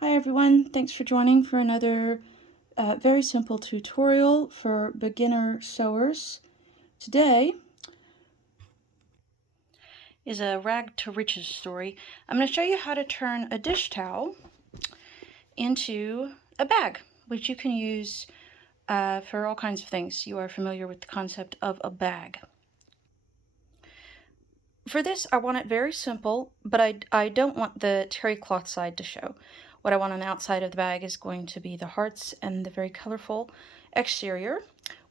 Hi everyone, thanks for joining for another very simple tutorial for beginner sewers. Today is a rag to riches story. I'm going to show you how to turn a dish towel into a bag, which you can use for all kinds of things. You are familiar with the concept of a bag. For this, I want it very simple, but I don't want the terry cloth side to show. What I want on the outside of the bag is going to be the hearts and the very colorful exterior.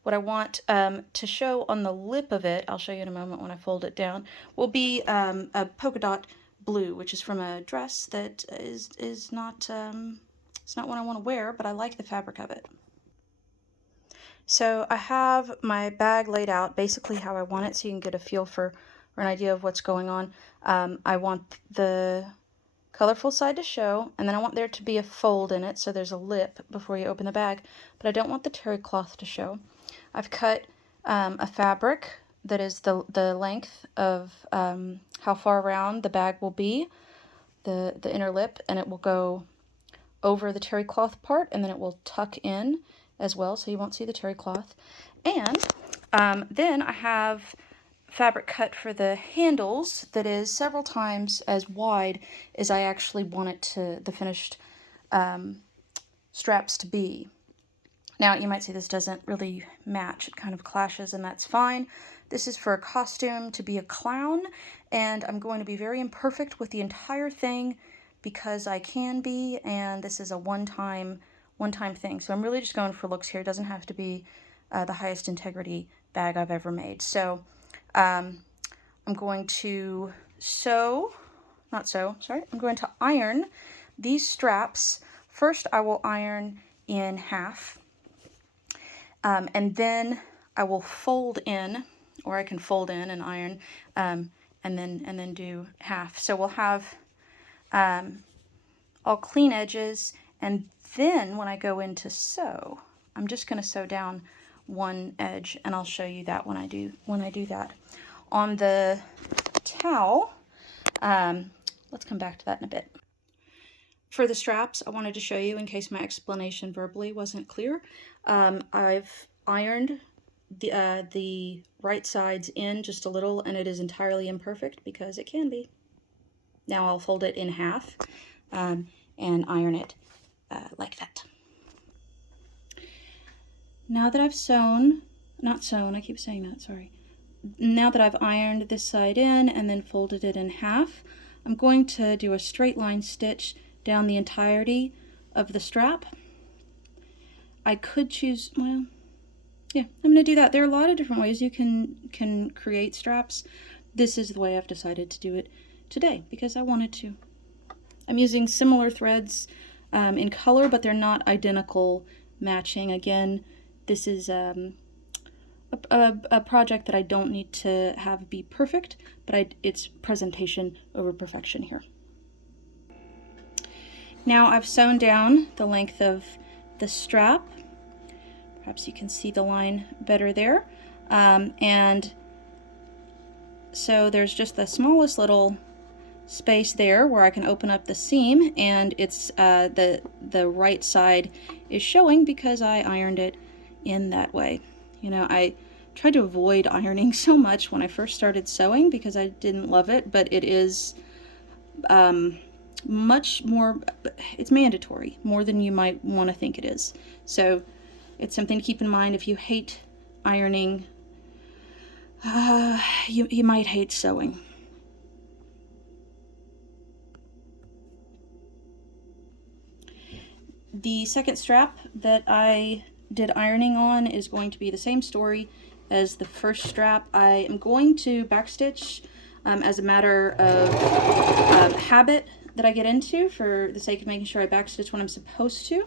What I want to show on the lip of it, I'll show you in a moment when I fold it down, will be a polka dot blue, which is from a dress that is not, it's not one I want to wear, but I like the fabric of it. So I have my bag laid out basically how I want it so you can get a feel for an idea of what's going on. I want the colorful side to show, and then I want there to be a fold in it so there's a lip before you open the bag, but I don't want the terry cloth to show. I've cut a fabric that is the length of how far around the bag will be, the inner lip, and it will go over the terry cloth part, and then it will tuck in as well, so you won't see the terry cloth. And then I have fabric cut for the handles that is several times as wide as I actually want it to, the finished straps to be. Now you might say this doesn't really match, it kind of clashes, and that's fine. This is for a costume to be a clown, and I'm going to be very imperfect with the entire thing because I can be, and this is a one-time thing. So I'm really just going for looks here. It doesn't have to be the highest integrity bag I've ever made. So I'm going to I'm going to iron these straps. First I will iron in half, and then I will fold in, or I can fold in and iron, and then do half. So we'll have all clean edges, and then when I go in to sew, I'm just going to sew down one edge, and I'll show you that when I do that. On the towel, let's come back to that in a bit. For the straps, I wanted to show you, in case my explanation verbally wasn't clear, I've ironed the right sides in just a little, and it is entirely imperfect because it can be. Now I'll fold it in half and iron it like that. Now that I've I keep saying that, sorry. Now that I've ironed this side in and then folded it in half, I'm going to do a straight line stitch down the entirety of the strap. I could choose, well, yeah, I'm going to do that. There are a lot of different ways you can create straps. This is the way I've decided to do it today because I wanted to. I'm using similar threads in color, but they're not identical matching. Again, this is a project that I don't need to have be perfect, but it's presentation over perfection here. Now I've sewn down the length of the strap. Perhaps you can see the line better there. And so there's just the smallest little space there where I can open up the seam, and it's the right side is showing because I ironed it in that way. You know, I tried to avoid ironing so much when I first started sewing because I didn't love it, but it is much more, it's mandatory, more than you might want to think it is. So it's something to keep in mind. If you hate ironing, you might hate sewing. The second strap that I did ironing on is going to be the same story as the first strap. I am going to backstitch as a matter of habit that I get into for the sake of making sure I backstitch when I'm supposed to.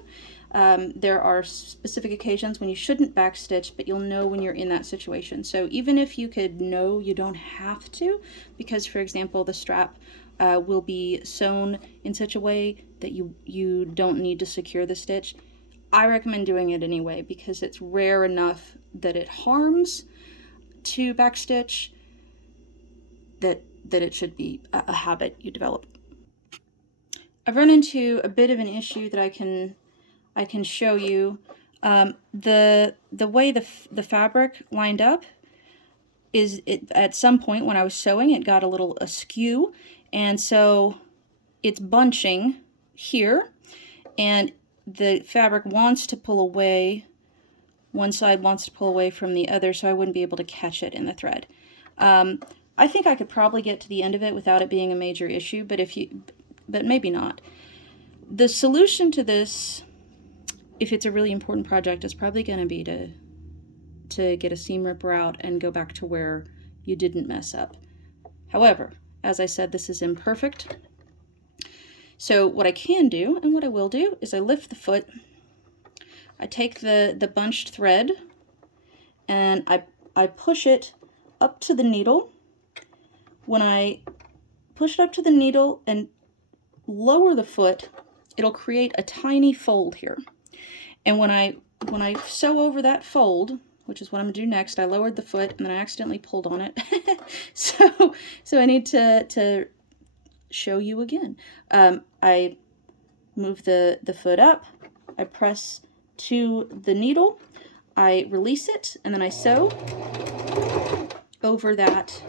There are specific occasions when you shouldn't backstitch, but you'll know when you're in that situation. So even if you could know, you don't have to, because for example, the strap will be sewn in such a way that you don't need to secure the stitch. I recommend doing it anyway because it's rare enough that it harms to backstitch that it should be a habit you develop. I've run into a bit of an issue that I can show you. The way the fabric lined up is at some point when I was sewing, it got a little askew, and so it's bunching here, and the fabric wants to pull away. One side wants to pull away from the other, so I wouldn't be able to catch it in the thread. I think I could probably get to the end of it without it being a major issue, but maybe not. The solution to this, if it's a really important project, is probably going to be to get a seam ripper out and go back to where you didn't mess up. However, as I said, this is imperfect. So what I can do, and what I will do, is I lift the foot, I take the bunched thread, and I push it up to the needle. When I push it up to the needle and lower the foot, it'll create a tiny fold here. And when I sew over that fold, which is what I'm gonna do next, I lowered the foot and then I accidentally pulled on it. so I need to show you again. I move the foot up, I press to the needle, I release it, and then I sew over that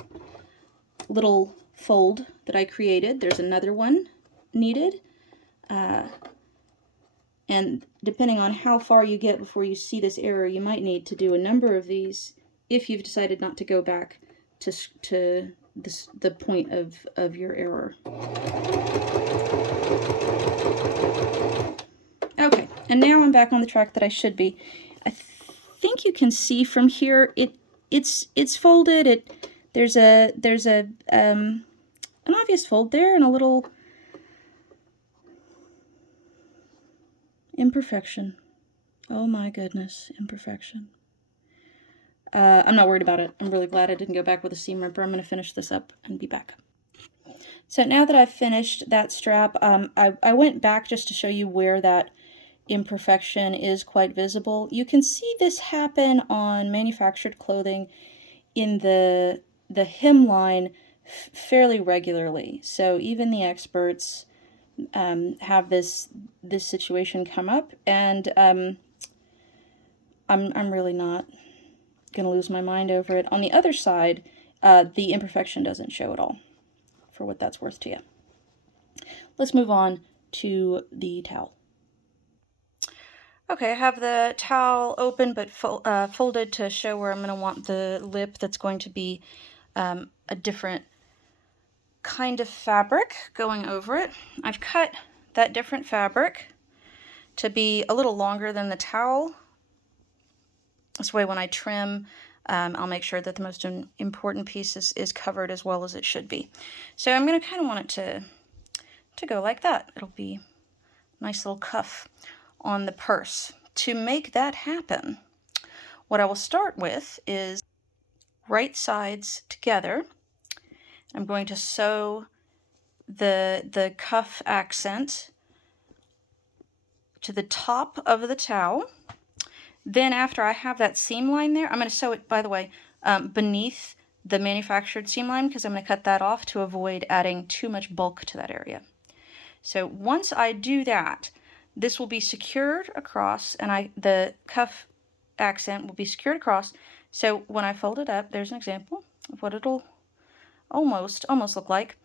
little fold that I created. There's another one needed. And depending on how far you get before you see this error, you might need to do a number of these if you've decided not to go back to the point of your error. Okay, and now I'm back on the track that I should be. I think you can see from here it's folded. There's an obvious fold there and a little imperfection. Oh my goodness, imperfection. I'm not worried about it. I'm really glad I didn't go back with a seam ripper. I'm going to finish this up and be back. So now that I've finished that strap, I went back just to show you where that imperfection is quite visible. You can see this happen on manufactured clothing in the hemline fairly regularly. So even the experts have this situation come up, and I'm really not gonna lose my mind over it. On the other side, the imperfection doesn't show at all, for what that's worth to you. Let's move on to the towel. Okay, I have the towel open but folded to show where I'm going to want the lip that's going to be a different kind of fabric going over it. I've cut that different fabric to be a little longer than the towel. This way when I trim, I'll make sure that the most important piece is covered as well as it should be. So I'm going to kind of want it to go like that. It'll be a nice little cuff on the purse. To make that happen, what I will start with is right sides together. I'm going to sew the cuff accent to the top of the towel. Then after I have that seam line there, I'm going to sew it, by the way, beneath the manufactured seam line, because I'm going to cut that off to avoid adding too much bulk to that area. So once I do that, this will be secured across, and the cuff accent will be secured across. So when I fold it up, there's an example of what it'll almost look like.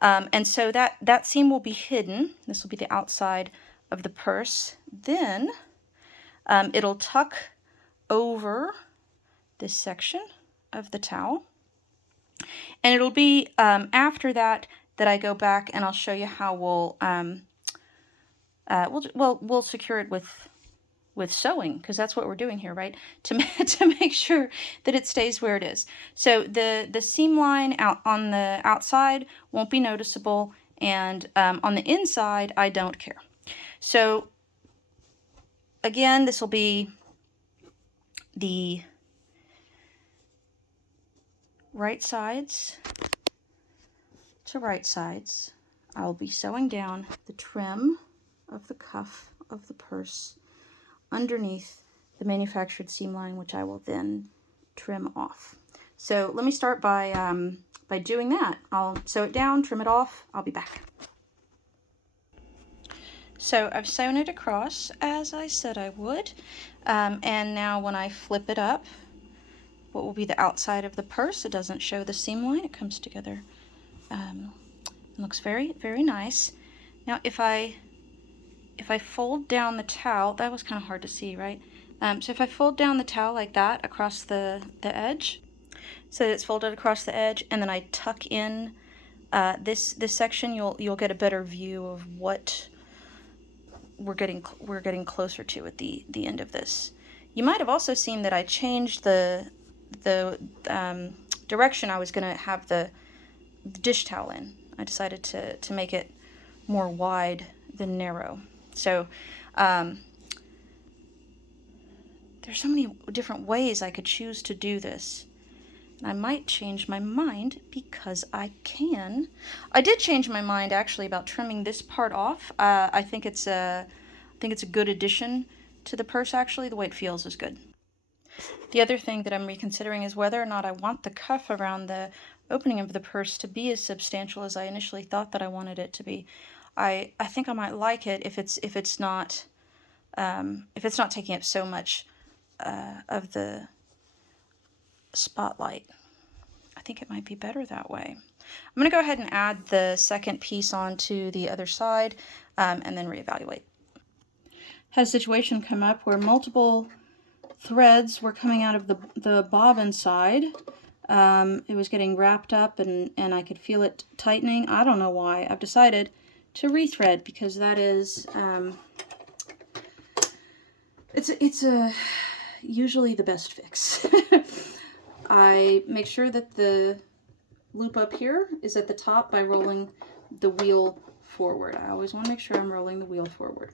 And so that seam will be hidden. This will be the outside of the purse. Then it'll tuck over this section of the towel. And it'll be after that I go back and I'll show you how we'll secure it with sewing, because that's what we're doing here, right? To make sure that it stays where it is. So the seam line out on the outside won't be noticeable, and on the inside I don't care. So again, this will be the right sides to right sides. I'll be sewing down the trim of the cuff of the purse underneath the manufactured seam line, which I will then trim off. So let me start by doing that. I'll sew it down, trim it off. I'll be back. So I've sewn it across as I said I would, and now when I flip it up, what will be the outside of the purse, it doesn't show the seam line, it comes together. It looks very, very nice. Now if I fold down the towel, that was kind of hard to see, right? So if I fold down the towel like that across the edge, so that it's folded across the edge, and then I tuck in this section, you'll get a better view of what we're getting closer to at the end of this. You might have also seen that I changed the direction I was going to have the dish towel in. I decided to make it more wide than narrow. So there's so many different ways I could choose to do this. I might change my mind because I can. I did change my mind actually about trimming this part off. I think it's a good addition to the purse actually. The way it feels is good. The other thing that I'm reconsidering is whether or not I want the cuff around the opening of the purse to be as substantial as I initially thought that I wanted it to be. I think I might like it if it's not taking up so much of the spotlight. I think it might be better that way. I'm going to go ahead and add the second piece onto the other side and then reevaluate. Had a situation come up where multiple threads were coming out of the bobbin side. It was getting wrapped up and I could feel it tightening. I don't know why. I've decided to rethread because that is it's usually the best fix. I make sure that the loop up here is at the top by rolling the wheel forward. I always want to make sure I'm rolling the wheel forward.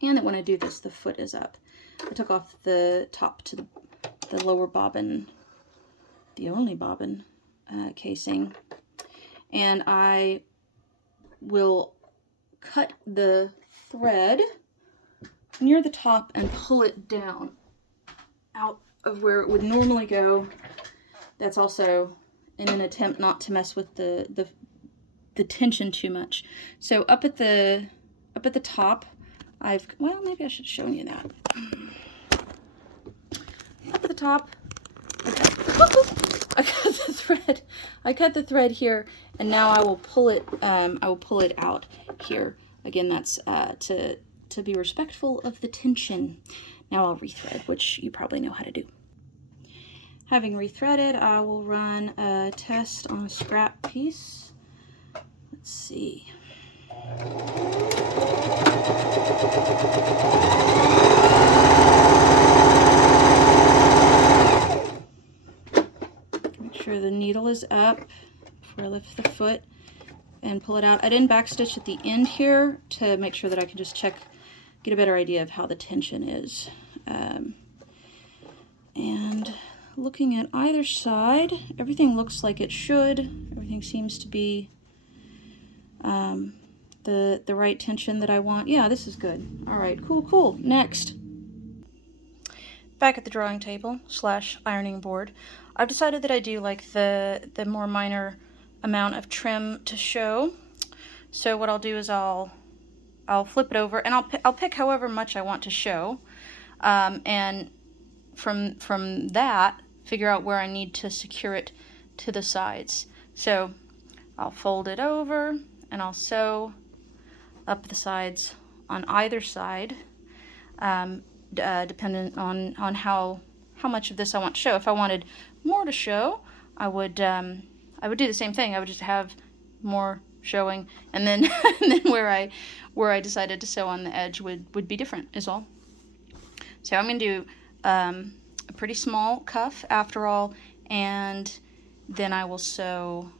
And that when I do this, the foot is up. I took off the top to the lower bobbin, the only bobbin casing. And I will cut the thread near the top and pull it down out of where it would normally go. That's also in an attempt not to mess with the tension too much. So up at the top, well, maybe I should have shown you that. Up at the top, I cut the thread. I cut the thread here, and now I will pull it. I will pull it out here. Again, that's to be respectful of the tension. Now I'll rethread, which you probably know how to do. Having rethreaded, I will run a test on a scrap piece. Let's see. Make sure the needle is up before I lift the foot and pull it out. I didn't backstitch at the end here to make sure that I can just get a better idea of how the tension is. And looking at either side, everything looks like it should. Everything seems to be the right tension that I want. Yeah, this is good. All right, cool. Next. Back at the drawing table / ironing board, I've decided that I do like the more minor amount of trim to show. So what I'll do is I'll flip it over and I'll pick however much I want to show, and from that figure out where I need to secure it to the sides. So I'll fold it over and I'll sew up the sides on either side, dependent on how much of this I want to show. If I wanted more to show, I would do the same thing. I would just have more showing, and then and then where I decided to sew on the edge would be different is all. So I'm going to do a pretty small cuff after all, and then I will sew.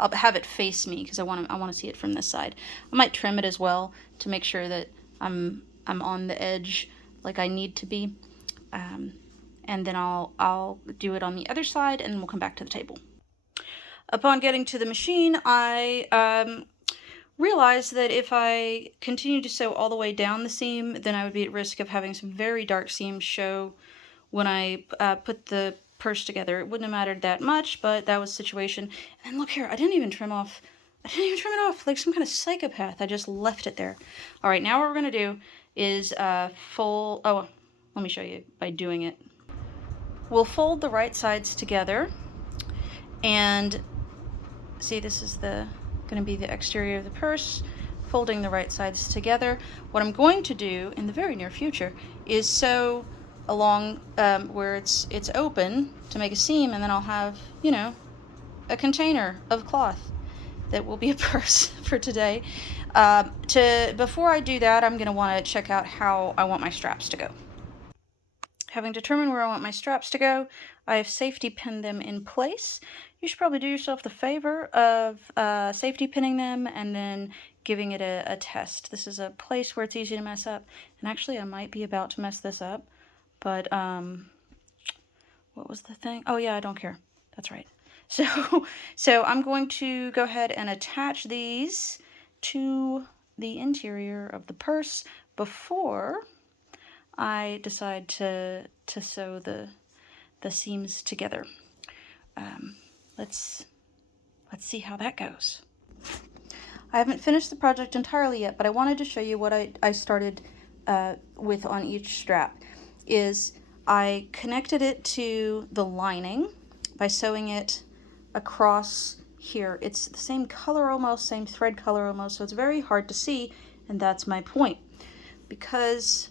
I'll have it face me because I want to see it from this side. I might trim it as well to make sure that I'm on the edge like I need to be, and then I'll do it on the other side, and then we'll come back to the table. Upon getting to the machine, I realized that if I continued to sew all the way down the seam, then I would be at risk of having some very dark seams show when I put the purse together. It wouldn't have mattered that much, but that was the situation. And look here, I didn't even trim off I didn't even trim it off like some kind of psychopath. I just left it there. All right, now what we're gonna do is fold, oh, let me show you by doing it. We'll fold the right sides together, and see, this is gonna be the exterior of the purse, folding the right sides together. What I'm going to do in the very near future is sew along where it's open to make a seam, and then I'll have, you know, a container of cloth that will be a purse for today. Before I do that, I'm going to want to check out how I want my straps to go. Having determined where I want my straps to go, I have safety pinned them in place. You should probably do yourself the favor of safety pinning them and then giving it a test. This is a place where it's easy to mess up, and actually I might be about to mess this up, but what was the thing? Oh yeah, I don't care. That's right. So I'm going to go ahead and attach these to the interior of the purse before I decide to sew the seams together. Let's see how that goes. I haven't finished the project entirely yet, but I wanted to show you what I started with on each strap. Is I connected it to the lining by sewing it across here. It's the same color almost, same thread color almost, so it's very hard to see, and that's my point. Because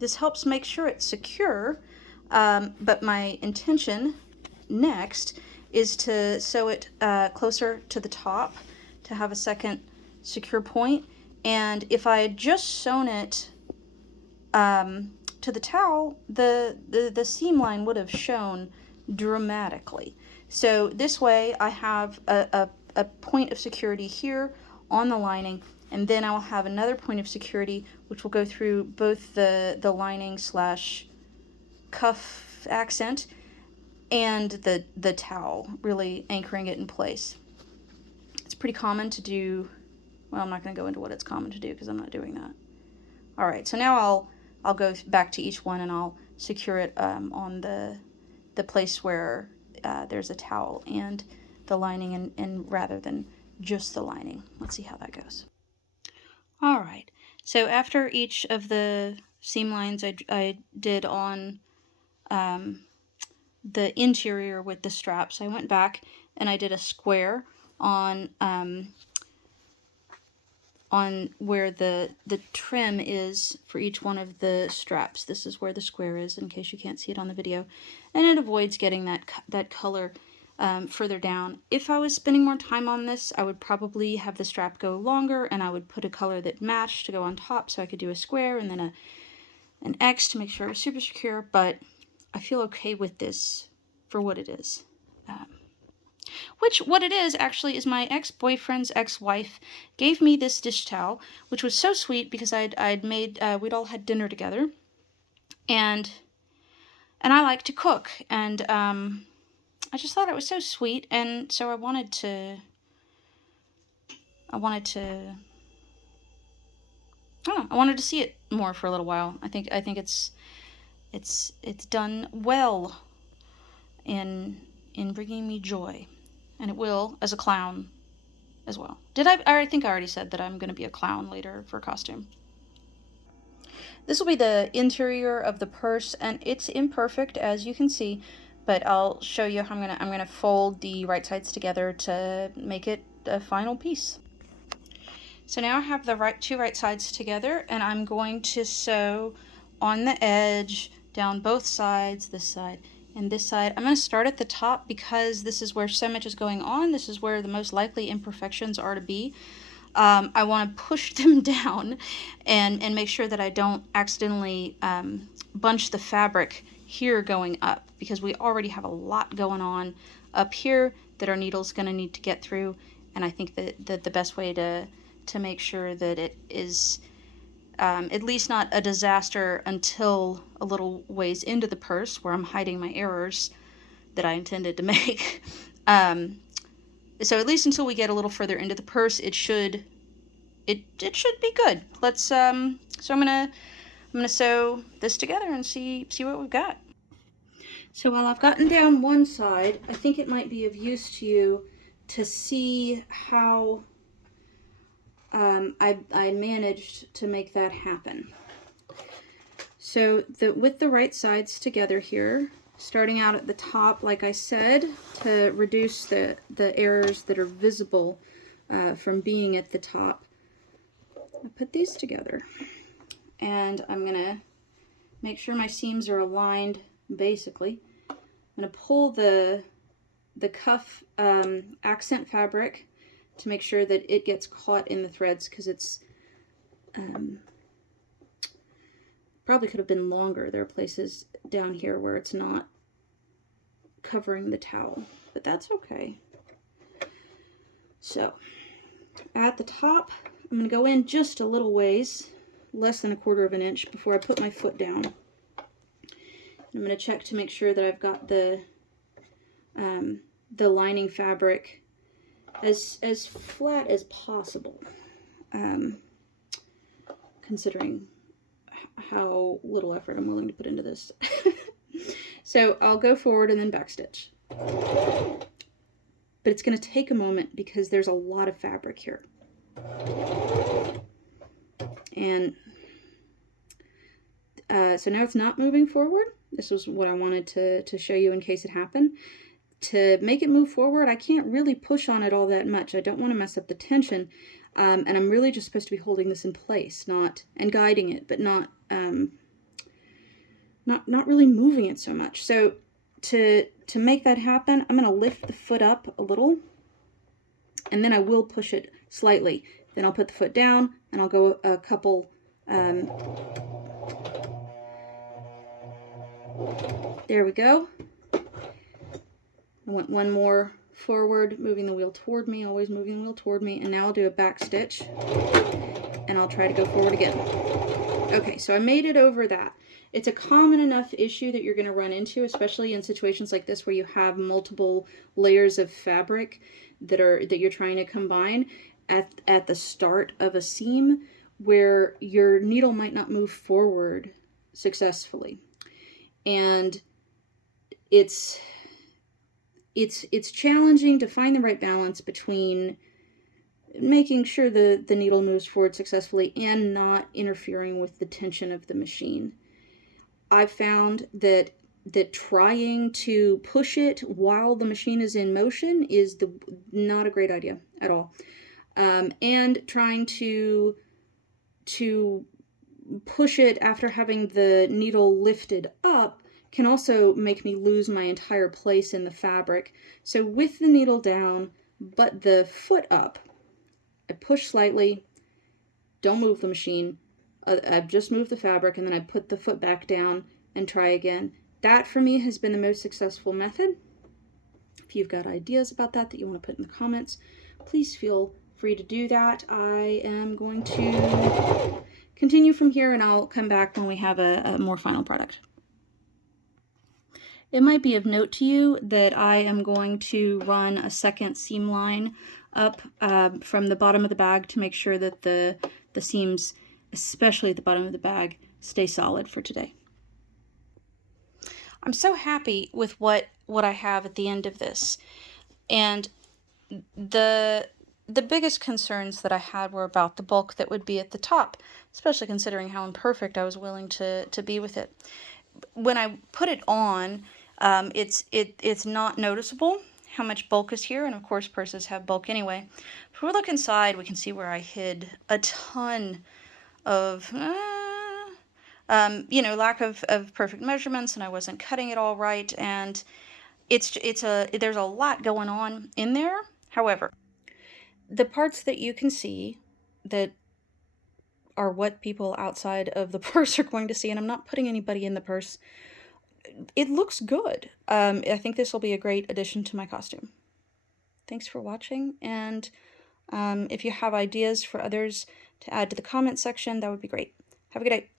this helps make sure it's secure, but my intention next is to sew it closer to the top to have a second secure point. And if I had just sewn it to the towel, the seam line would have shown dramatically. So this way I have a point of security here on the lining, and then I'll have another point of security which will go through both the lining slash cuff accent and the towel, really anchoring it in place. It's pretty common to do, well, I'm not going to go into what it's common to do because I'm not doing that. All right, so now I'll go back to each one and I'll secure it on the place where there's a towel and the lining, and rather than just the lining. Let's see how that goes. All right, so after each of the seam lines I did on the interior with the straps, I went back and I did a square on where the trim is for each one of the straps. This is where the square is, in case you can't see it on the video, and it avoids getting that color further down. If I was spending more time on this, I would probably have the strap go longer, and I would put a color that matched to go on top, so I could do a square and then an X to make sure it was super secure, but I feel okay with this for what it is. What it is actually is my ex-boyfriend's ex-wife gave me this dish towel, which was so sweet because I'd made, we'd all had dinner together, and I like to cook, and I just thought it was so sweet, and so I wanted to, I don't know, I wanted to see it more for a little while. I think it's done well in bringing me joy. And it will as a clown as well. I think I already said that I'm going to be a clown later for a costume. This will be the interior of the purse, and it's imperfect as you can see, but I'll show you how I'm gonna fold the right sides together to make it a final piece. So now I have the two right sides together, and I'm going to sew on the edge down both sides, this side and this side. I'm going to start at the top because this is where so much is going on. This is where the most likely imperfections are to be. I want to push them down and make sure that I don't accidentally bunch the fabric here going up, because we already have a lot going on up here that our needle's going to need to get through. And I think that the best way to make sure that it is at least not a disaster until a little ways into the purse where I'm hiding my errors that I intended to make. So at least until we get a little further into the purse, it should be good. Let's so I'm gonna sew this together and see what we've got. So while I've gotten down one side, I think it might be of use to you to see how I managed to make that happen. So with the right sides together here, starting out at the top, like I said, to reduce the errors that are visible from being at the top, I put these together. And I'm going to make sure my seams are aligned, basically. I'm going to pull the cuff accent fabric to make sure that it gets caught in the threads, because it's probably could have been longer. There are places down here where it's not covering the towel, but that's okay. So at the top, I'm going to go in just a little ways, less than 1/4 of an inch, before I put my foot down. I'm going to check to make sure that I've got the lining fabric as flat as possible, considering how little effort I'm willing to put into this. So I'll go forward and then backstitch. But it's going to take a moment because there's a lot of fabric here. And so now it's not moving forward. This was what I wanted to show you in case it happened. To make it move forward, I can't really push on it all that much. I don't want to mess up the tension. And I'm really just supposed to be holding this in place, and guiding it, but not really moving it so much. So to make that happen, I'm going to lift the foot up a little, and then I will push it slightly. Then I'll put the foot down, and I'll go a couple. There we go. I went one more forward, moving the wheel toward me, always moving the wheel toward me, and now I'll do a back stitch, and I'll try to go forward again. Okay, so I made it over that. It's a common enough issue that you're going to run into, especially in situations like this where you have multiple layers of fabric that you're trying to combine at the start of a seam, where your needle might not move forward successfully. And it's challenging to find the right balance between making sure the needle moves forward successfully and not interfering with the tension of the machine. I've found that trying to push it while the machine is in motion is not a great idea at all. And trying to push it after having the needle lifted up can also make me lose my entire place in the fabric. So with the needle down, but the foot up, I push slightly, don't move the machine. I've just moved the fabric, and then I put the foot back down and try again. That for me has been the most successful method. If you've got ideas about that you want to put in the comments, please feel free to do that. I am going to continue from here, and I'll come back when we have a more final product. It might be of note to you that I am going to run a second seam line up from the bottom of the bag to make sure that the seams, especially at the bottom of the bag, stay solid for today. I'm so happy with what I have at the end of this. And the biggest concerns that I had were about the bulk that would be at the top, especially considering how imperfect I was willing to be with it. When I put it on, it's not noticeable how much bulk is here, and of course purses have bulk anyway. If we look inside, we can see where I hid a ton of lack of perfect measurements, and I wasn't cutting it all right, and there's a lot going on in there. However, the parts that you can see that are what people outside of the purse are going to see, and I'm not putting anybody in the purse, it looks good. I think this will be a great addition to my costume. Thanks for watching, and if you have ideas for others to add to the comment section, that would be great. Have a good day.